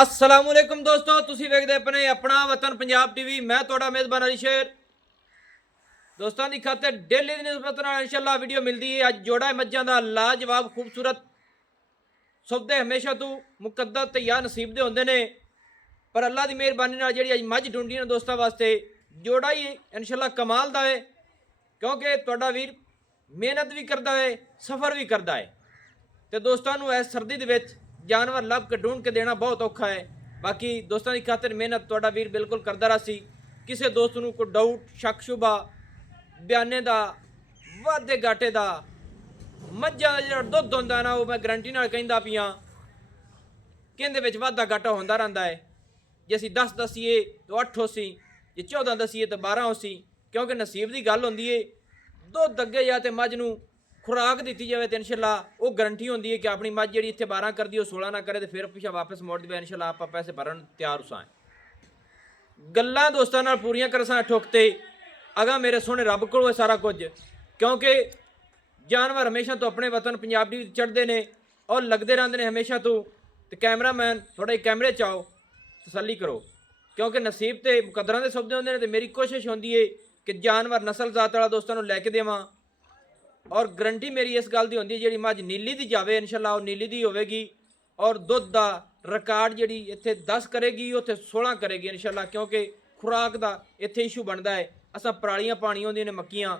अस्सलामुअलैकुम दोस्तों, तुसी वेखदे अपने अपना वतन पंजाब टीवी। मैं थोड़ा मेज़बान अली शेर दोस्तों की खातर डेली की निस्बत इंशाल्लाह वीडियो मिलती है। अज जोड़ा है मज्जां दा लाजवाब खूबसूरत सौदे हमेशा तो मुकद्दर ते या नसीब दे होंदे ने, पर अल्लाह की मेहरबानी नाल जिहड़ी अज मझ ढूंढी ने दोस्तों वास्ते जोड़ा ही इंशाल्लाह कमाल दा है, क्योंकि तुहाडा वीर मेहनत भी करता है, सफ़र भी करता है। तो दोस्तों इस सर्दी के जानवर लभ के ढूंढ के देना बहुत औखा है। बाकी दोस्तों की खातर मेहनत तुहाडा वीर बिल्कुल करता रहा सी। किसी दोस्त को कोई डाउट शक शुबा बयाने का वाधे घाटे का मज्जां दा जिहड़ा दुध होंदा ना, वो मैं गारंटी नाल कहंदा पिया कहंदे विच वाधा घाटा होंदा रहिंदा है। जे असीं 10 दसीए तो 8 होसी, जे 14 दसीए तो 12 होसी, क्योंकि नसीब की गल होंदी है। दुध अगे या तो मझ नूं खुराक दी जाए तो इंशाल्लाह वो गारंटी होंदी है कि अपनी मझ जी इतने 12 कर दी, 16 ना करे तो फिर पिछा वापस मोड़ दे। इंशाल्लाह आप पैसे भरन तैयार उसा गल्लां दोस्तों नाल पूरियां करसा ठोकते अगा मेरे सोने रब को सारा कुछ, क्योंकि जानवर हमेशा तो अपने वतन पंजाबी चढ़ते हैं और लगते रहते हैं हमेशा तो कैमरा मैन थोड़ा कैमरे च आओ तसली करो, क्योंकि नसीब तो मुकदर के सौदे होंगे। तो मेरी कोशिश होंगी है कि जानवर नस्ल जात वाला दोस्तों लैके देव, और गारंटी मेरी इस गल की होंगी जी मझ नीली की जाए इंशाल्लाह वो नीली की होगी, और दुध का रिकॉर्ड जी इतने 10 करेगी उत्थे 16 करेगी इंशाल्लाह, क्योंकि खुराक का इतने इशू बनता है। असा परालियां पानी होंदियां ने मक्कियां,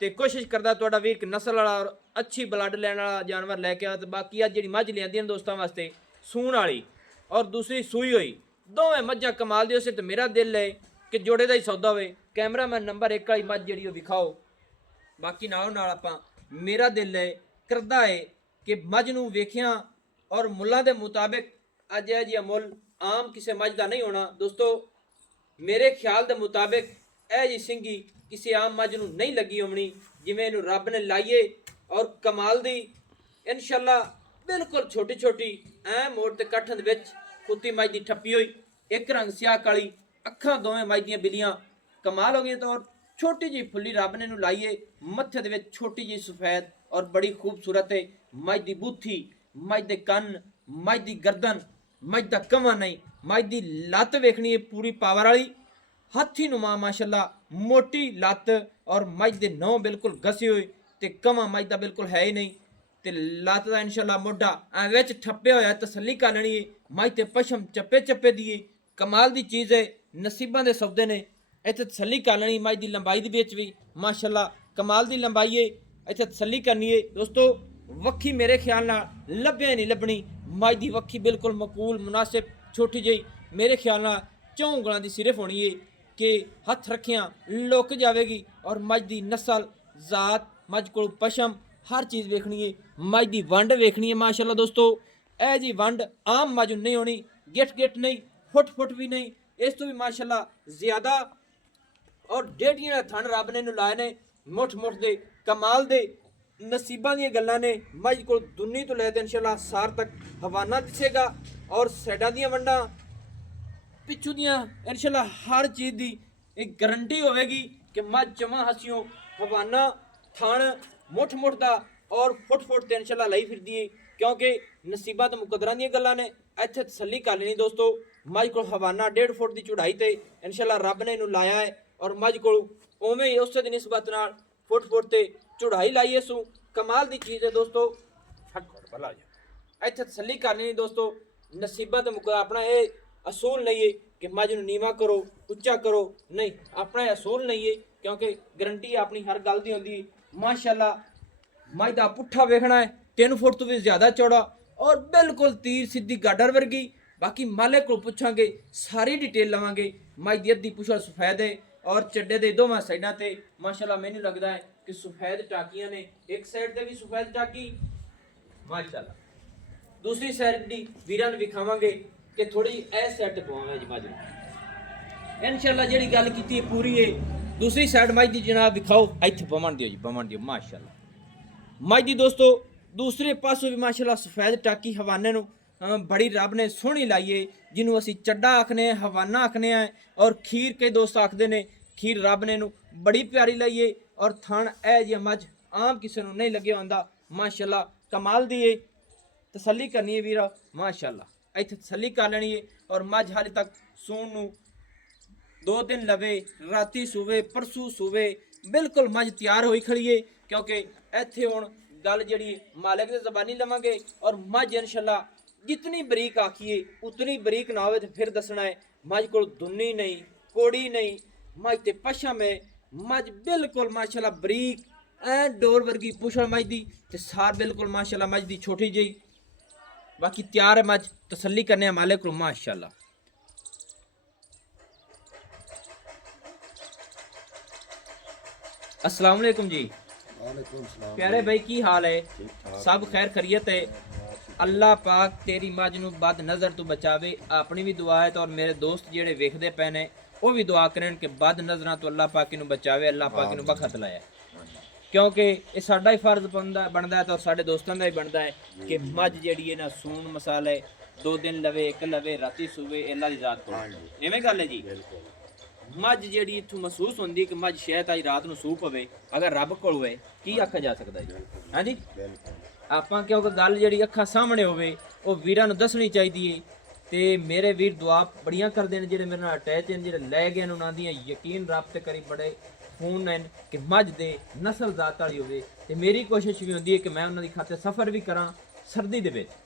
तो कोशिश करता तुहाडा वीर नस्ल वाला और अच्छी ब्लड लैन वाला जानवर लैके आ। बाकी अज जी मझ लियांदी दोस्तों वास्ते सूण वाली और दूसरी सूई हुई, दोवें मझां कमाल दी। उसे तो मेरा दिल है कि जोड़े का ही सौदा हो। कैमरा मैन नंबर 1 वाली मझ जी विखाओ। बाकी नालों नाल आपां मेरा दिल है करता है कि मझ नूं वेखिया और मुल्लां दे मुताबिक अज यह जी मुल आम किसी मझ का नहीं होना दोस्तों। मेरे ख्याल के मुताबिक यह जी सिंगी किसी आम मझ नूं नहीं लगी होनी, जिवें इहनूं रब ने लाइए और कमाल दी इंशाल्लाह बिल्कुल छोटी छोटी ऐ मोड़ ते कट्ठन विच कुत्ती मझ दी ठप्पी हुई, एक रंग स्याह काली अखां दोवें मझ दियां बिलियां कमाल हो गई। तो और छोटी जी फुली रब ने लाइए मत्थे दे विच छोटी जी सफेद और बड़ी खूबसूरत है। मझ दी बूथी, मझ दे कन्न, मझ दी गर्दन, मझ दा कमा नहीं, मझ दी लत्त वेखनी है पूरी पावर वाली, हाथी नुमा माशाल्लाह मोटी लत्त, और मझ दे नौ बिल्कुल घसी हुई, ते कमा मझ दा बिल्कुल है ही नहीं, ते लत्त दा इंशाल्लाह मोढा विच ठप्पे होया तसली कर लेनी है। मझ ते पशम चप्पे चप्पे दी कमाल दी चीज़ है, नसीबां दे सौदे ने। इत्थे तसली कर लेनी मझ की लंबाई भी माशाल्लाह कमाल की लंबाई है। इत्थे तसली करनी है दोस्तों। वक्खी मेरे ख्याल नाल लभे नहीं लभनी, मझ की वक्खी बिल्कुल मकूल मुनासिब छोटी जी मेरे ख्याल नाल 4 ਉਂਗਲਾਂ की सिर्फ होनी है कि हथ रखिया लुक जाएगी। और मझ की नस्ल जात मझ को पशम हर चीज़ वेखनी है, मझ की वंड वेखनी है माशाल्लाह दोस्तों। यह जी वंड आम मझ नहीं होनी, गिट गिट नहीं, फुट फुट भी नहीं, इस तो भी माशाल्लाह ज़्यादा। और डेढ़ियां थन रब ने लाए ने मुठ मुठ दे कमाल दे नसीबां दी गल्लां ने। मझ को दुन्नी तो लैते इंशाल्लाह सार तक हवाना दिसेगा, और साइडां दियां वंडां पिछू दियां इंशाल्लाह हर चीज़ की एक गारंटी होगी कि मझ चमा हसियों हवाना थन मुठ मुठ दा और फुट फुट ते इंशाल्लाह लाई फिरदी है, क्योंकि नसीबां तो मुकदरां दी गल्लां ने। इत्थे तसली कर लेनी दोस्तों, मझ को हवाना 1.5 फुट की चौड़ाई ते इंशाल्लाह रब ने इनू लाया है, और मझ को उवें ही उस दिन निस्बत नाल फुट फुट ते चौड़ाई लाई है। सू कमाल की चीज़ है दोस्तों। भला इत्थे तसली कर लेनी दोस्तों। नसीबां तो मुकदर अपना ये असूल नहीं है कि मझ नूं नीवा करो उच्चा करो, नहीं, अपना असूल नहीं है, क्योंकि गारंटी अपनी हर गल की होंदी। माशाल्लाह मझ दा पुट्ठा वेखना है 3 फुट तो भी ज़्यादा चौड़ा और बिल्कुल तीर सीधी गाडर वर्गी। बाकी मालिक को पुछांगे सारी डिटेल लवांगे। मझ दी अद्धी पुछड़ सफेद है और चड्डे दे दोवां साइडां ते माशाल्लाह मैनूं लगदा है कि सफेद टाकियां ने, एक साइड ते भी सफेद टाकी माशाल्लाह, दूसरी साइड दी वीरां नूं विखावांगे कि थोड़ी इस साइड ते पवांगे जी मझ इंशाल्लाह। जिहड़ी गल कीती पूरी है। दूसरी साइड मझ दी जनाब विखाओ, इत्थे पवन दिओ जी, पवन दिओ माशाल्लाह। मझ दी दोस्तों दूसरे पासों भी माशाल्लाह सफेद टाकी हवाने नूं बड़ी रब ने सोहनी लाई है, जिन्हों असी चड्डा आखने हवाना आखने हैं, और खीर के दोस्त आखते ने खीर रब ने बड़ी प्यारी लाई है। और थन ए जी मझ आम किसी को नहीं लगे होंदा माशाल्लाह कमाल दी है। तसली करनी है वीरा माशाल्लाह। ਇੱਥੇ ਤਸੱਲੀ ਕਰ ਲੈਣੀ ਹੈ। ਔਰ ਮੱਝ ਹਾਲੇ ਤੱਕ ਸੂਣ ਨੂੰ 2 ਦਿਨ ਲਵੇ, ਰਾਤੀ ਸੂਵੇ, ਪਰਸੂ ਸੂਵੇ, ਬਿਲਕੁਲ ਮੱਝ ਤਿਆਰ ਹੋਈ ਖੜੀ ਏ। ਕਿਉਂਕਿ ਇੱਥੇ ਹੁਣ ਗੱਲ ਜਿਹੜੀ ਮਾਲਕ ਦੀ ਜ਼ਬਾਨੀ ਲਵਾਂਗੇ ਔਰ ਮੱਝ ਇਨਸ਼ਾਅੱਲਾ ਜਿਤਨੀ ਬਰੀਕ ਆਖੀਏ ਉਤਨੀ ਬਰੀਕ ਨਾ ਹੋਵੇ ਤੇ ਫਿਰ ਦੱਸਣਾ ਹੈ। ਮੱਝ ਕੋਲ ਦੁੰਨੀ ਨਹੀਂ, ਕੋੜੀ ਨਹੀਂ, ਮੱਝ ਤੇ ਪਸ਼ਮ ਹੈ। ਮੱਝ ਬਿਲਕੁਲ ਮਾਸ਼ਾਅੱਲਾ ਬਰੀਕ ਐ ਡੋਰ ਵਰਗੀ ਪੁੱਛਲ ਮੱਝ ਦੀ ਤੇ ਸਾਰ ਬਿਲਕੁਲ ਮਾਸ਼ਾਅੱਲਾ ਮੱਝ ਦੀ ਛੋਟੀ ਜਿਹੀ। ਬਾਕੀ ਤਿਆਰ ਹੈ ਮੱਝ, ਤਸੱਲੀ ਕਰਨੇ ਆ ਮਾलिक को माशाल्लाह। अस्सलाम वालेकुम जी। वालेकुम सलाम प्यारे भाई की हाल है? सब खैर खैरियत है? अल्लाह पाक तेरी मज नूं बद नज़र तो बचावे, अपनी भी दुआ है तो और मेरे दोस्त जेड़े वेखदे पे ने वो भी दुआ करें कि बद नज़रां तो अल्लाह पाक इनू बचावे, अल्लाह पाक इनू बखत लाए। क्योंकि ये साडा ही फर्ज बनता है तो साडे दोस्तों का ही बनता है कि मझ जेड़ी है ना सून मसाले 2 दिन लवे, 1 लवे, राती सूवे, अल्लाह दी जात को इवें गल है जी। मझ जेड़ी इत्थों महसूस होंदी कि मझ शायद अज रात नूं सू पवे, अगर रब कोल होए की आखा जा सकदा है? हाँ जी, आपां क्योंकि गल जेड़ी अखां सामने होवे वो वीरां नूं दसनी चाहिदी है। ते मेरे वीर दुआ बड़ियां करदे ने जेड़े मेरे नाल अटैच हैं, जेड़े लै गए ने उन्हां दियां यकीन राबते करी बड़े फोन हैं कि मझ दे नस्ल जात वाली होवे। ते मेरी कोशिश भी होंदी है कि मैं उन्हां दी खाते सफ़र भी करां सर्दी दे विच।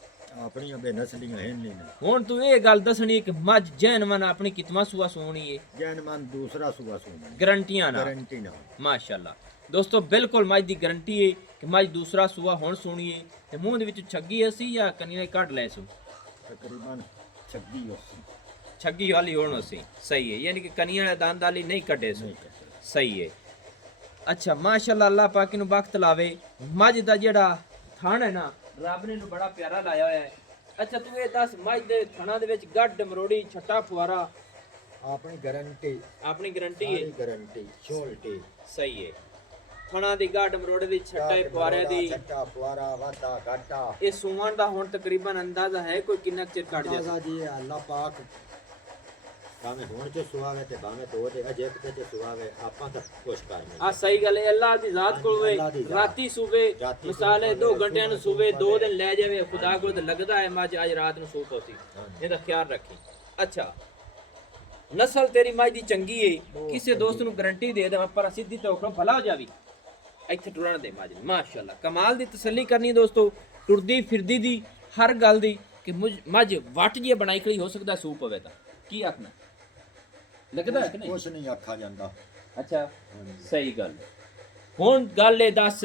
अपनी बेनसलियां हैं नहीं ना। हुण तू ये गल दसनी कि मझ जैनमन अपनी कितवा सूआ सोनी है? जैनमन दूसरा सुबह सोना गारंटियां ना, गारंटी ना। माशाअल्लाह दोस्तों बिल्कुल मझ दी गारंटी है कि मझ दूसरा सूआ हुण सोनी है। ते मूंह दे विच छग्गी असी या कनिया कढ लै सो? तकरीबन 26 छग्गी वाली होनी सी, सही है, यानी कि कनिया ने दांद वाली नहीं कटे सो, सही है। अच्छा माशाअल्लाह, अल्लाह पाक नूं बख्त लावे। मझ दा जेड़ा थान है ना रब ने नूं बड़ा प्यारा लाया होया है। अच्छा तू ये दस मझ दे थाना दे विच गड्ड मरोड़ी छट्टा फुआरा अपनी गारंटी, अपनी गारंटी है? गारंटी श्योरिटी सही है। थाना दी गड्ड मरोड़े दी छट्टा फुआरे दी छट्टा फुआरा वाटा घाटा ये सुवन दा हुण तकरीबन अंदाजा है कोई कितना चिर कट अंदाजा जाए? जी अल्लाह पाक भाਵੇਂ ਹੁਣ ਚ ਸੁਆਵੇ ਤੇ ਭਾਵੇਂ ਦੋ ਦੇ ਅਜੇ ਤੇ ਸੁਆਵੇ ਆਪਾਂ ਤਾਂ ਕੁਛ ਕਰਨੇ आ सही गल है। अल्लाह दी जात कोल वे राती सूबे मिसाले 2 घंटे नु सूबे 2 दिन ले जावे खुदा को तो लगदा है मज आज रात नु सो पौसी, ਇਹਦਾ ख्याल रखी। अच्छा नस्ल तेरी मज दी चंगी है, किसी दोस्त नु गारंटी दे दे पर सीधी तौखो भला हो जावी ਇੱਥੇ ਟੁਰਨ ਦੇ ਮਜ माशाअल्लाह। कमाल दी तसल्ली करनी दोस्तों, टुरदी फिरदी दी हर गल दी कि मज वट जी बनाई खड़ी हो सकदा सूप पवे ता की आखना लगदा है कि नहीं? ਕੁਛ ਨਹੀਂ ਆਖਾ ਜਾਂਦਾ। अच्छा सही गल। हुण गल ए दस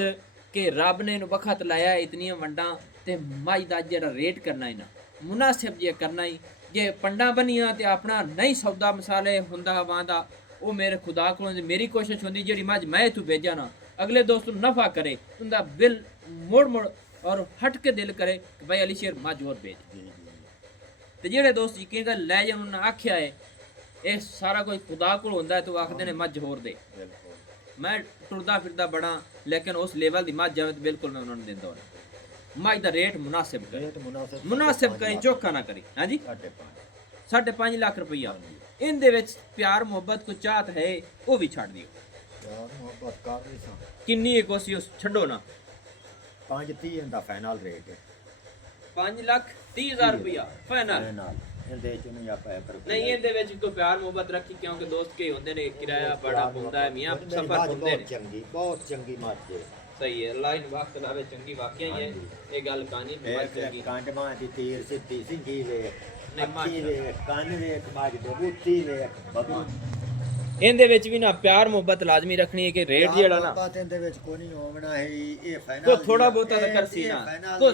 कि रब ने इहनूं बखत लाया इतनियां वंडां ते मझ दा जेह्ड़ा रेट करना है ना मुनासिब जे करना ही, जे पंडां बनियां ते अपना नहीं सौदा मसाले हुंदा वांदा वो मेरे खुदा कोलों मेरी कोशिश हुंदी जेह्ड़ी मझ मैं इत्थों भेजा ना अगले दोस्त नूं नफा करे, उंदा बिल मुड़ मुड़ और हट के दिल करे कि भाई अली शेर मझ होर भेज। ते जेह्ड़े दोस्त यकीन कर लै जान उन्हें आख्या है ये सारा कुछ खुदा को होंदा है तो आखदे ने मझ होर दे। मैं टुरदा फिरदा बड़ा लेकिन उस लेवल दी मझ जावे तो बिल्कुल मैं उन्होंने दिंदा होना। मझ दा रेट मुनासिब करे, मुनासिब करी, चोखा ना करी। हाँ जी 5.5 लाख रुपया इन दे विच प्यार मोहब्बत को चाहत है वो भी छड़ दियो। प्यार मोहब्बत कर रही सा किन्नी एक कोसी उस छड्डो ना 5.30 ਦਾ ਫਾਈਨਲ ਰੇਟ ਹੈ। 5,30,000 रुपया फाइनल ਫਾਈਨਲ ਇਹਦੇ ਚ ਨਹੀਂ ਆਪਾਂ ਕਰ नहीं ਇਹਦੇ ਵਿੱਚ ਕੋਈ ਪਿਆਰ ਮੁਹੱਬਤ ਰੱਖੀ ਕਿਉਂਕਿ ਦੋਸਤ ਕੇ ਹੁੰਦੇ ਨੇ ਕਿਰਾਇਆ ਬੜਾ ਹੁੰਦਾ ਹੈ ਮੀਆਂ ਸਫਰ ਹੁੰਦੇ ਨੇ। ਚੰਗੀ ਬਹੁਤ ਚੰਗੀ ਮੱਝ ਹੈ। ਸਹੀ ਹੈ, ਅੱਲਾਹ ਇਹਨੂੰ ਵਕਤ ਲਾਵੇ ਚੰਗੀ ਵਾਕਿਆ ਹੀ ਹੈ ਇਹ ਗੱਲ ਕਹਾਣੀ ਬਹੁਤ ਚੰਗੀ। ਕਾਂਡਮਾਂ ਦੀ ਤੀਰ ਸਿੱਧੀ ਸਿੰਘੀ ਵੇ ਨਹੀਂ, ਅੱਖੀ ਵੇ ਕੰਨ ਵੇ ਮੱਝ ਦੇ ਬੂਟੀ ਵੇ ਬਗੂ ਇਹਦੇ ਵਿੱਚ ਵੀ ਨਾ ਪਿਆਰ ਮੁਹੱਬਤ ਲਾਜ਼ਮੀ ਰੱਖਣੀ ਹੈ ਕਿ ਰੇਟ ਜਿਹੜਾ ਨਾ ਬਾਤ ਇਹਦੇ ਵਿੱਚ ਕੋਈ ਨਹੀਂ ਹੋਣਾ ਹੈ। ਇਹ ਫਾਈਨਲ ਕੋ ਥੋੜਾ ਬਹੁਤਾ ਤਾਂ ਕਰਸੀ ਨਾ ਕੋ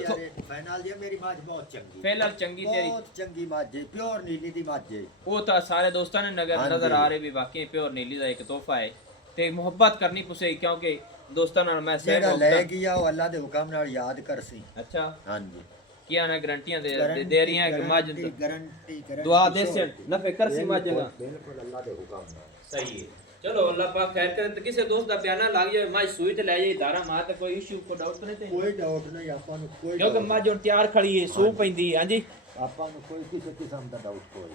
ਫਾਈਨਲ ਜੀ ਮੇਰੀ ਮੱਝ ਬਹੁਤ ਚੰਗੀ ਪਹਿਲਾਂ ਚੰਗੀ ਤੇਰੀ ਬਹੁਤ ਚੰਗੀ ਮੱਝ ਹੈ, ਪਿਓਰ ਨੀਲੀ ਦੀ ਮੱਝ ਹੈ। ਉਹ ਤਾਂ ਸਾਰੇ ਦੋਸਤਾਂ ਨੇ ਨਜ਼ਰ ਆ ਰਹੇ ਵੀ ਵਾਕਈ ਪਿਓਰ ਨੀਲੀ ਦਾ ਇੱਕ ਤੋਹਫਾ ਹੈ ਤੇ ਮੁਹੱਬਤ ਕਰਨੀ ਪੁਸੇ ਕਿਉਂਕਿ ਦੋਸਤਾਂ ਨਾਲ ਮੈਂ ਸਹਿ ਜਿਹੜਾ ਲੈ ਗਿਆ ਉਹ ਅੱਲਾ ਦੇ ਹੁਕਮ ਨਾਲ ਯਾਦ ਕਰਸੀ। ਅੱਛਾ ਹਾਂਜੀ ਕਿਆ ਨਾ ਗਰੰਟੀਆਂ ਦੇ ਰਹੀਆਂ ਕਿ ਮੱਝ ਗਰੰਟੀ दुआ दे से नफे कर सी माजेगा बिल्कुल अल्लाह दे हुक्म नाल सही है। चलो अल्लाह पाक खैर करे तो किसी दोस्त दा प्याना लग जाए मज सुई ते ले जाए धारा मार ते कोई इशू को डाउट नहीं ते कोई डाउट नहीं ਆਪਾਂ ਨੂੰ ਕੋਈ क्योंकि मज हुन तैयार खड़ी है सू पैंदी हां जी ਆਪਾਂ ਨੂੰ ਕੋਈ ਕਿਸੇ किस्म ਦਾ डाउट कोई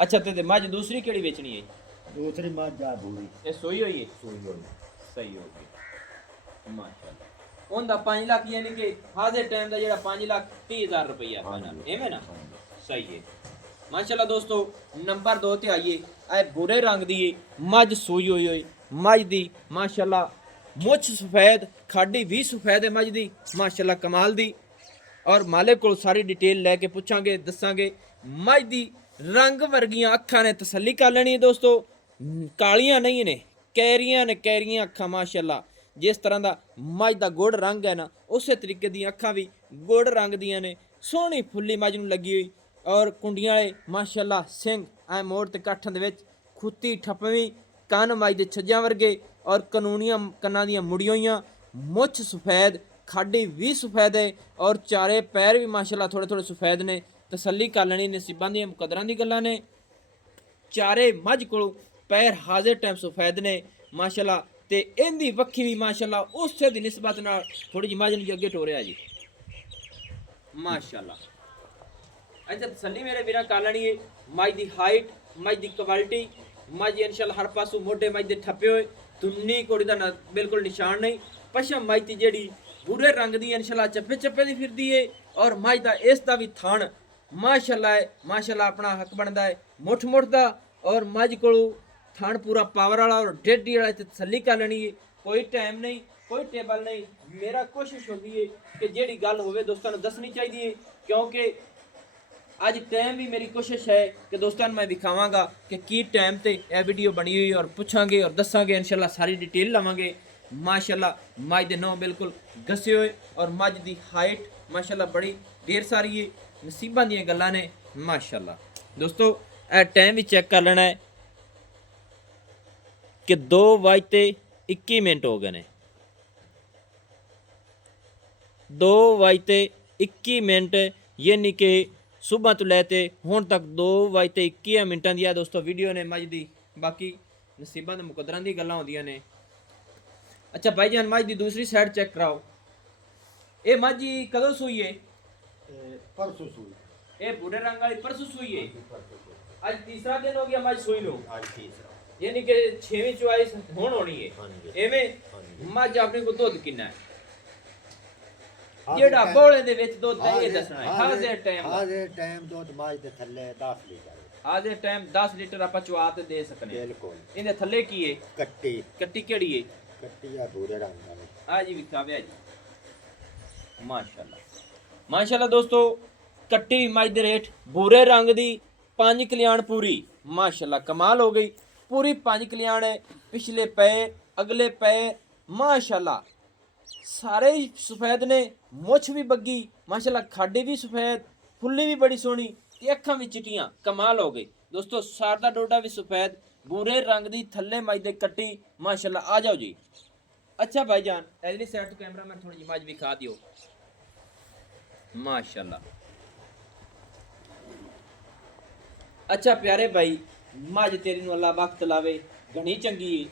अच्छा ते मज दूसरी केड़ी बेचनी है? दूसरी मज जा भूरी ये सोई हुई है सोई होई सही हो गई माशाल्लाह। उनदा 5 लाख यानी कि हाजिर टाइम दा जेड़ा 5,30,000 रुपया फाइनल एवें ना ਸਹੀ ਹੈ ਮਾਸ਼ਾਅੱਲਾ ਦੋਸਤੋ। ਨੰਬਰ 2 ਤੇ ਆਈਏ, ਇਹ ਬੁਰੇ ਰੰਗ ਦੀ ਏ ਮੱਝ ਸੂਈ ਹੋਈ ਮੱਝ ਦੀ ਮਾਸ਼ਾਅੱਲਾ ਮੁੱਛ ਸਫੈਦ, ਖਾਡੀ ਵੀ ਸਫੈਦ ਹੈ ਮੱਝ ਦੀ ਮਾਸ਼ਾਅੱਲਾ ਕਮਾਲ ਦੀ। ਔਰ ਮਾਲਿਕ ਕੋਲ ਸਾਰੀ ਡਿਟੇਲ ਲੈ ਕੇ ਪੁੱਛਾਂਗੇ ਦੱਸਾਂਗੇ। ਮੱਝ ਦੀ ਰੰਗ ਵਰਗੀਆਂ ਅੱਖਾਂ ਨੇ ਤਸੱਲੀ ਕਰ ਲੈਣੀ ਹੈ ਦੋਸਤੋ, ਕਾਲੀਆਂ ਨਹੀਂ ਨੇ, ਕੈਰੀਆਂ ਨੇ, ਕੈਰੀਆਂ ਅੱਖਾਂ ਮਾਸ਼ਾਅੱਲਾ। ਜਿਸ ਤਰ੍ਹਾਂ ਦਾ ਮੱਝ ਦਾ ਗੁੜ ਰੰਗ ਹੈ ਨਾ, ਉਸੇ ਤਰੀਕੇ ਦੀਆਂ ਅੱਖਾਂ ਵੀ ਗੁੜ ਰੰਗ ਦੀਆਂ ਨੇ। ਸੋਹਣੀ ਫੁੱਲੀ ਮੱਝ ਨੂੰ ਲੱਗੀ ਹੋਈ ਔਰ ਕੁੰਡੀਆਂ ਵਾਲੇ ਮਾਸ਼ਾਅੱਲਾ ਸਿੰਘ ਐ ਮੋੜ ਤੇ ਕਾਠਾਂ ਦੇ ਵਿੱਚ, ਖੁੱਤੀ ਠੱਪਵੀਂ, ਕੰਨ ਮੱਝ ਦੇ ਛੱਜਾਂ ਵਰਗੇ ਔਰ ਕਾਨੂੰਨੀਆਂ ਕੰਨਾਂ ਦੀਆਂ ਮੁੜੀਆਂ ਹੋਈਆਂ, ਮੁੱਛ ਸਫੈਦ, ਖਾਡੀ ਵੀ ਸਫੈਦ ਹੈ ਔਰ ਚਾਰੇ ਪੈਰ ਵੀ ਮਾਸ਼ਾਅੱਲਾ ਥੋੜੇ ਥੋੜੇ ਸਫੈਦ ਨੇ। ਤਸੱਲੀ ਕਰ ਲੈਣੀ, ਨਸੀਬਾਂ ਦੀਆਂ ਮੁਕੱਦਰਾਂ ਦੀ ਗੱਲਾਂ ਨੇ। ਚਾਰੇ ਮੱਝ ਕੋਲ ਪੈਰ ਹਾਜ਼ਰ ਟਾਈਮ ਸਫੈਦ ਨੇ ਮਾਸ਼ਾਅੱਲਾ। ਤੇ ਇਹਦੀ ਵੱਖੀ ਵੀ ਮਾਸ਼ਾਅੱਲਾ ਉਸੇ ਦੀ ਨਿਸਬਤ ਨਾਲ ਥੋੜੀ ਜਿਹੀ ਮੱਝ ਨੂੰ ਅੱਗੇ ਟੋਰਿਆ ਜੀ ਮਾਸ਼ਾਅੱਲਾ। ਅੱਛਾ ਤਸੱਲੀ ਮੇਰੇ ਵੀਰਾਂ ਕਰ ਲੈਣੀ ਹੈ। ਮੱਝ ਦੀ ਹਾਈਟ, ਮੱਝ ਦੀ ਕੁਆਲਿਟੀ, ਮੱਝ ਇਨਸ਼ਾਅੱਲਾ ਹਰ ਪਾਸੋਂ ਮੋਢੇ ਮੱਝ ਦੇ ਠੱਪੇ ਹੋਏ, ਤੁੰਨੀ ਕੋੜੀ ਦਾ ਬਿਲਕੁਲ ਨਿਸ਼ਾਨ ਨਹੀਂ। ਪਸ਼ਮ ਮੱਝ ਦੀ ਜਿਹੜੀ ਬੁਰੇ ਰੰਗ ਦੀ ਇਨਸ਼ਾਅੱਲਾ ਚੱਪੇ ਚੱਪੇ ਦੀ ਫਿਰਦੀ ਏ ਔਰ ਮੱਝ ਦਾ ਇਸ ਦਾ ਵੀ ਥਣ ਮਾਸ਼ਾਅੱਲਾ ਹੈ ਮਾਸ਼ਾਅੱਲਾ, ਆਪਣਾ ਹੱਕ ਬਣਦਾ ਹੈ ਮੁੱਠ ਮੁੱਠ ਦਾ। ਔਰ ਮੱਝ ਕੋਲੋਂ ਥਣ ਪੂਰਾ ਪਾਵਰ ਵਾਲਾ ਔਰ ਡੇਢੀ ਵਾਲਾ। ਤੇ ਤਸੱਲੀ ਕਰ ਲੈਣੀ ਹੈ, ਕੋਈ ਟਾਈਮ ਨਹੀਂ, ਕੋਈ ਟੇਬਲ ਨਹੀਂ। ਮੇਰਾ ਕੋਸ਼ਿਸ਼ ਹੁੰਦੀ ਹੈ ਕਿ ਜਿਹੜੀ ਗੱਲ ਹੋਵੇ ਦੋਸਤਾਂ ਨੂੰ ਦੱਸਣੀ ਚਾਹੀਦੀ ਹੈ, ਕਿਉਂਕਿ ਅੱਜ ਟਾਈਮ ਵੀ ਮੇਰੀ ਕੋਸ਼ਿਸ਼ ਹੈ ਕਿ ਦੋਸਤਾਂ ਨੂੰ ਮੈਂ ਵਿਖਾਵਾਂਗਾ ਕਿ ਕੀ ਟਾਈਮ ਤੇ ਇਹ ਵੀਡੀਓ ਬਣੀ ਹੋਈ ਔਰ ਪੁੱਛਾਂਗੇ ਔਰ ਦੱਸਾਂਗੇ ਇਨਸ਼ਾਅੱਲਾ, ਸਾਰੀ ਡਿਟੇਲ ਲਵਾਂਗੇ ਮਾਸ਼ਾਅੱਲਾ। ਮੱਝ ਦੇ ਨੌ ਬਿਲਕੁਲ ਗੱਸੇ ਹੋਏ ਔਰ ਮੱਝ ਦੀ ਹਾਈਟ ਮਾਸ਼ਾਅੱਲਾ ਬੜੀ ਢੇਰ ਸਾਰੀ ਹੈ। ਨਸੀਬਾਂ ਦੀਆਂ ਗੱਲਾਂ ਨੇ ਮਾਸ਼ਾਅੱਲਾ ਦੋਸਤੋ। ਇਹ ਟਾਈਮ ਵੀ ਚੈੱਕ ਕਰ ਲੈਣਾ ਹੈ ਕਿ 2:21 ਹੋ ਗਏ ਨੇ, 2:21 ਯਾਨੀ ਕਿ ਸੁਬਹ ਤੋਂ ਲੈ ਤੇ ਹੁਣ ਤੱਕ 2:21 ਦੀ ਆ ਦੋਸਤੋ ਵੀਡੀਓ ਨੇ ਮੱਝ ਦੀ। ਬਾਕੀ ਨਸੀਬਾਂ ਦੇ ਮੁਕੱਦਰਾਂ ਦੀ ਗੱਲਾਂ ਹੁੰਦੀਆਂ ਨੇ। ਅੱਛਾ ਭਾਈ ਜਾਨ ਮੱਝ ਦੀ ਦੂਸਰੀ ਸਾਈਡ ਚੈੱਕ ਕਰਾਓ। ਇਹ ਮੱਝ ਕਦੋਂ ਸੂਈ ਹੈ? परसों सुई। ਇਹ ਬੁਰੇ ਰੰਗ ਵਾਲੀ ਪਰਸੋਂ ਸੂਈ ਹੈ। ਅੱਜ ਤੀਸਰਾ ਦਿਨ ਹੋ ਗਿਆ ਮੱਝ ਸੂਈ ਨੂੰ, आज तीसरा। ਯਾਨੀ ਕਿ 6ਵੀਂ ਚੁਆਈ ਹੁਣ ਹੋਣੀ ਹੈ। हाँ जी। ਐਵੇਂ हाँ जी। ਮੱਝ ਆਪਣੇ ਕੋਲ ਦੁੱਧ ਕਿੰਨਾ ਹੈ हाँ ਜਿਹੜਾ जी, ਬੋਲੇ ਦੇ ਵਿੱਚ ਦੁੱਧ ਹੈ ਇਹ हाज़िर- ਦੱਸਣਾ ਹੈ। ਹਾਜ਼ਰ ਟਾਈਮ हाज़िर टाइम दूध माज दे थल्ले 10 लीटर। ਹਾਜ਼ਰ ਟਾਈਮ 10 ਲੀਟਰ ਆਪਾਂ ਚੁਆ ਤੇ ਦੇ ਸਕਨੇ। बिल्कुल। ਇਹਦੇ ਥੱਲੇ ਕੀ ਹੈ? कट्टी ਕੱਟੀ ਕਿਹੜੀ ਹੈ? कट्टी या भूरे रंग वाली। ਆ ਜੀ ਵਿਖਾਵਿਆ ਜੀ ਮਾਸ਼ਾਅੱਲਾ ਮਾਸ਼ਾਅੱਲਾ ਦੋਸਤੋ। ਕੱਟੀ ਮੱਝ ਦੇ ਰੇਟ ਬੂਰੇ ਰੰਗ ਦੀ 5 ਕਲਿਆਣ ਪੂਰੀ ਮਾਸ਼ਾਅੱਲਾ ਕਮਾਲ ਹੋ ਗਈ। ਪੂਰੀ 5 ਕਲਿਆਣ ਹੈ, ਪਿਛਲੇ ਪੈਰ ਅਗਲੇ ਪੈਰ ਮਾਸ਼ਾਅੱਲਾ ਸਾਰੇ ਹੀ ਸਫੈਦ ਨੇ, ਮੁੱਛ ਵੀ ਬੱਗੀ ਮਾਸ਼ਾਅੱਲਾ, ਖਾਡੇ ਵੀ ਸਫੈਦ, ਫੁੱਲੀ ਵੀ ਬੜੀ ਸੋਹਣੀ ਤੇ ਅੱਖਾਂ ਵੀ ਚਿੱਟੀਆਂ ਕਮਾਲ ਹੋ ਗਈ ਦੋਸਤੋ। ਸਾਰ ਦਾ ਡੋਡਾ ਵੀ ਸਫੈਦ ਬੂਰੇ ਰੰਗ ਦੀ ਥੱਲੇ ਮੱਝ ਦੇ ਕੱਟੀ ਮਾਸ਼ਾਅੱਲਾ। ਆ ਜਾਓ ਜੀ। ਅੱਛਾ ਭਾਈ ਜਾਨ ਇਧਰਲੀ ਸਾਈਡ ਤੋਂ ਕੈਮਰਾਮੈਨ ਥੋੜੀ ਜਿਹੀ ਮੱਝ ਵਿਖਾ ਦਿਓ ਮਾਸ਼ਾਅੱਲਾ। ਅੱਛਾ ਪਿਆਰੇ ਭਾਈ ਮੱਝ ਤੇਰੀ ਨੂੰ ਅੱਲਾ ਵਕਤ ਲਾਵੇ, ਘਣੀ ਚੰਗੀ ਏ।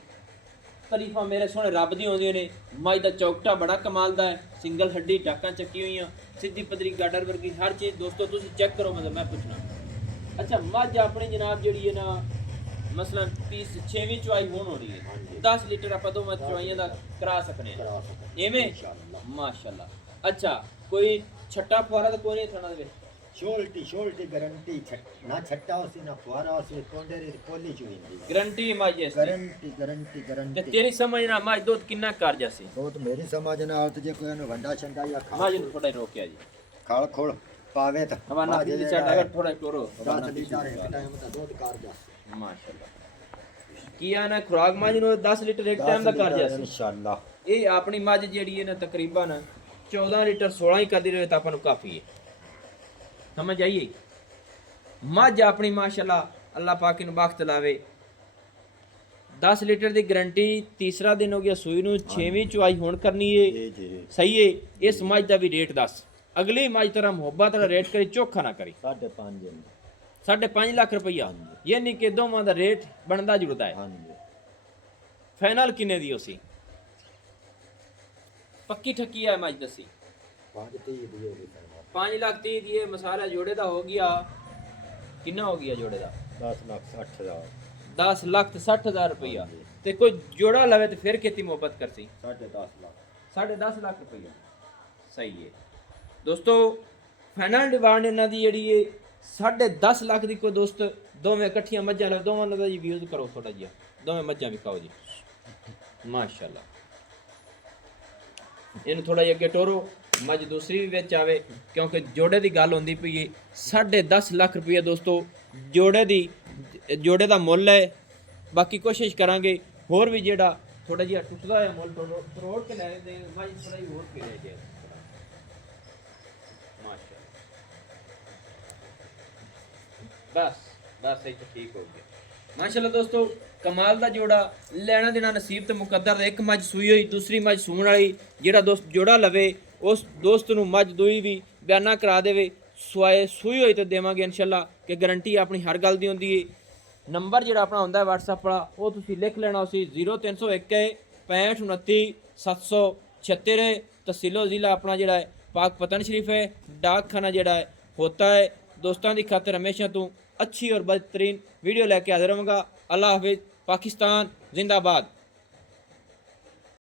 ਤਰੀਫਾਂ ਮੇਰੇ ਸੋਹਣੇ ਰੱਬ ਦੀ ਆਉਂਦੀਆਂ ਨੇ। ਮੱਝ ਦਾ ਚੌਕਟਾ ਬੜਾ ਕਮਾਲ ਦਾ ਹੈ, ਸਿੰਗਲ ਹੱਡੀ ਟਾਕਾਂ ਚੱਕੀ ਹੋਈਆਂ, ਸਿੱਧੀ ਪਤਰੀ ਗਾਡਰ ਵਰਗੀ ਹਰ ਚੀਜ਼ ਦੋਸਤੋ ਤੁਸੀਂ ਚੈੱਕ ਕਰੋ। ਮਤਲਬ ਮੈਂ ਪੁੱਛਣਾ ਅੱਛਾ ਮੱਝ ਆਪਣੀ ਜਨਾਬ ਜਿਹੜੀ ਹੈ ਨਾ ਮਸਲਨ 6ਵੀਂ ਚੁਆਈ ਹੋਣ ਹੋਣੀ ਹੈ, 10 ਲੀਟਰ ਆਪਾਂ ਦੋਵਾਂ ਚੁਆਈਆਂ ਦਾ ਕਰਾ ਸਕਨੇ ਆ ਐਵੇਂ ਮਾਸ਼ਾਅੱਲਾ। ਅੱਛਾ ਕੋਈ ਛੱਟਾ ਫੁਆਰਾ ਤਾਂ ਕੋਈ ਨਹੀਂ ਥਾਣਾ ਦੇ ਵਿੱਚ? शोल्टी गारंटी ना छट्टा होसी ना फुआरा होसी कोंडे री कोली चुईंदी ਗਰੰਟੀ ਮੱਝ ਇਸ ਦੀ। गारंटी ਤੇ गारंटी। ਤੇਰੀ ਸਮਝ ਨਾਲ ਮੱਝ ਦੁੱਧ ਕਿੰਨਾ ਕਰ ਜਾਸੀ? वो तो मेरी समझ नाल ते जे कोई नु वंडा छंडा या ਮੱਝ ਨੂੰ ਥੋੜਾ ਰੋਕਿਆ ਜੀ खाल खोल पावे ता ਹਵਾਨਾ ਦੀ ਸਾਈਡ ਅਗਰ ਥੋੜਾ ਟੋਰੋ 10 लीटर एक टाइम दा दूध कार जा ਮਾਸ਼ਾਅੱਲਾ। ਕੀ ਆਨਾ ਖੁਰਾਕ ਮੱਝ ਨੂੰ 10 ਲੀਟਰ ਇੱਕ ਟਾਈਮ ਦਾ ਕਰ ਜਾਸੀ इंशाल्लाह। ਇਹ ਆਪਣੀ ਮੱਝ ਜਿਹੜੀ ਹੈ ਨਾ ਤਕਰੀਬਨ 14 ਲੀਟਰ 16 ਹੀ ਕਰਦੀ ਰਹੇ ਤਾਂ ਆਪਾਂ ਨੂੰ ਕਾਫੀ ਹੈ। ਸਮਝ ਆਈਏ? ਮੱਝ ਆਪਣੀ ਮਾਸ਼ਾਅੱਲਾ ਅੱਲਾਹ ਪਾਕ ਨੂੰ ਬਖਤ ਲਾਵੇ। 10 ਲੀਟਰ ਦੀ ਗਾਰੰਟੀ। ਤੀਸਰਾ ਦਿਨ ਹੋ ਗਿਆ ਸੂਈ ਨੂੰ, 6ਵੀਂ ਚੁਆਈ ਹੁਣ ਕਰਨੀ ਹੈ। जी ਸਹੀ ਹੈ। ਇਸ ਮੱਝ ਦਾ ਵੀ ਰੇਟ ਦੱਸ। ਅਗਲੀ ਮੱਝ ਤਰ੍ਹਾਂ ਮੁਹੱਬਤ ਦਾ ਰੇਟ ਕਰੀ, ਚੋਖਾ ਨਾ ਕਰੀ। 5.5 5.5 ਲੱਖ ਰੁਪਈਆ ਯਾਨੀ ਕਿ ਦੋਵਾਂ ਦਾ ਰੇਟ ਬਣਦਾ ਜੁੜਦਾ ਹੈ। हाँ जी। ਫਾਈਨਲ ਕਿੰਨੇ ਦੀ ਹੋਸੀ? ਪੱਕੀ ਠੱਕੀ ਹੈ ਮੱਝ ਦੱਸੀ? 5.30 दिए भी 5 ਲੱਖ 30 ਦੀ ਇਹ ਮਸਾਲਾ ਜੋੜੇ ਦਾ ਹੋ ਗਿਆ। ਕਿੰਨਾ ਹੋ ਗਿਆ ਜੋੜੇ ਦਾ? 10 लाख 60 हज़ार। 10 ਲੱਖ ਤੇ 60,000 ਰੁਪਈਆ। ਤੇ ਕੋਈ ਜੋੜਾ ਲਵੇ ਤੇ ਫਿਰ ਕਿਤੀ ਮੁਹੱਬਤ ਕਰਸੀ? 10.5 लाख। 10.5 ਲੱਖ ਰੁਪਈਆ। ਸਹੀ ਹੈ ਦੋਸਤੋ। ਫਾਈਨਲ ਡਿਮਾਂਡ ਇਹਨਾਂ ਦੀ ਜਿਹੜੀ ਹੈ 10.5 ਲੱਖ ਦੀ ਕੋਈ ਦੋਸਤ ਦੋਵੇਂ ਇਕੱਠੀਆਂ ਮੱਝਾਂ ਲੈ ਦੋਵਾਂ ਦਾ ਜੀ ਵਿਊਜ਼ ਕਰੋ ਥੋੜਾ ਜਿਹਾ ਦੋਵੇਂ ਮੱਝਾਂ ਵਿਕਾਓ ਜੀ ਮਾਸ਼ਾਅੱਲਾ ਇਹਨੂੰ ਥੋੜਾ ਜਿਹਾ ਅੱਗੇ ਟੋਰੋ ਮੱਝ ਦੂਸਰੀ ਵੀ ਵਿੱਚ ਆਵੇ ਕਿਉਂਕਿ ਜੋੜੇ ਦੀ ਗੱਲ ਹੁੰਦੀ ਪਈ ਹੈ 10.5 ਲੱਖ ਰੁਪਏ ਦੋਸਤੋ ਜੋੜੇ ਦਾ ਮੁੱਲ ਹੈ ਬਾਕੀ ਕੋਸ਼ਿਸ਼ ਕਰਾਂਗੇ ਹੋਰ ਵੀ ਜਿਹੜਾ ਥੋੜਾ ਜਿਹਾ ਟੁੱਟਦਾ ਹੋਇਆ ਮੁੱਲ ਤੋੜ ਕੇ ਲੈ ਲੈਂਦੇ ਮੱਝ ਥੋੜਾ ਜਿਹਾ ਹੋਰ ਕੇ ਲੈ ਜਾਏ ਮਾਸ਼ਾਅੱਲਾ ਬਸ ਇਹ ਤਾਂ ਠੀਕ ਹੋ ਗਿਆ ਮਾਸ਼ਾਅੱਲਾ ਦੋਸਤੋ ਕਮਾਲ ਦਾ ਜੋੜਾ ਲੈਣਾ ਦੇਣਾ ਨਸੀਬ ਤੇ ਮੁਕੱਦਰ ਦਾ ਇੱਕ ਮੱਝ ਸੂਈ ਹੋਈ ਦੂਸਰੀ ਮੱਝ ਸੂਣ ਵਾਲੀ ਜਿਹੜਾ ਦੋਸਤ ਜੋੜਾ ਲਵੇ ਉਸ ਦੋਸਤ ਨੂੰ ਮੱਝ ਦੋਈ ਵੀ ਬਿਆਨਾ ਕਰਾ ਦੇਵੇ ਸੂਈ ਹੋਈ ਤੇ ਦੇਵਾਂਗੇ ਇਨਸ਼ਾਅੱਲਾ ਕਿ ਗਾਰੰਟੀ ਆਪਣੀ ਹਰ ਗੱਲ ਦੀ ਹੁੰਦੀ ਹੈ ਨੰਬਰ ਜਿਹੜਾ ਆਪਣਾ ਹੁੰਦਾ WhatsApp ਵਾਲਾ ਉਹ ਤੁਸੀਂ ਲਿਖ ਲੈਣਾ ਸੀ 0301 6529 776 ਤਹਿਸੀਲੋ ਜ਼ਿਲ੍ਹਾ ਆਪਣਾ ਜਿਹੜਾ ਹੈ ਪਾਕ ਪਤਨ ਸ਼ਰੀਫ ਹੈ ਡਾਕਖਾਨਾ ਜਿਹੜਾ ਹੈ ਹੋਤਾ ਹੈ ਦੋਸਤਾਂ ਦੀ ਖਾਤਰ ਹਮੇਸ਼ਾ ਤੋਂ अच्छी और बेहतरीन वीडियो लेके हाजिर रहूँगा अल्लाह हाफिज़ पाकिस्तान जिंदाबाद।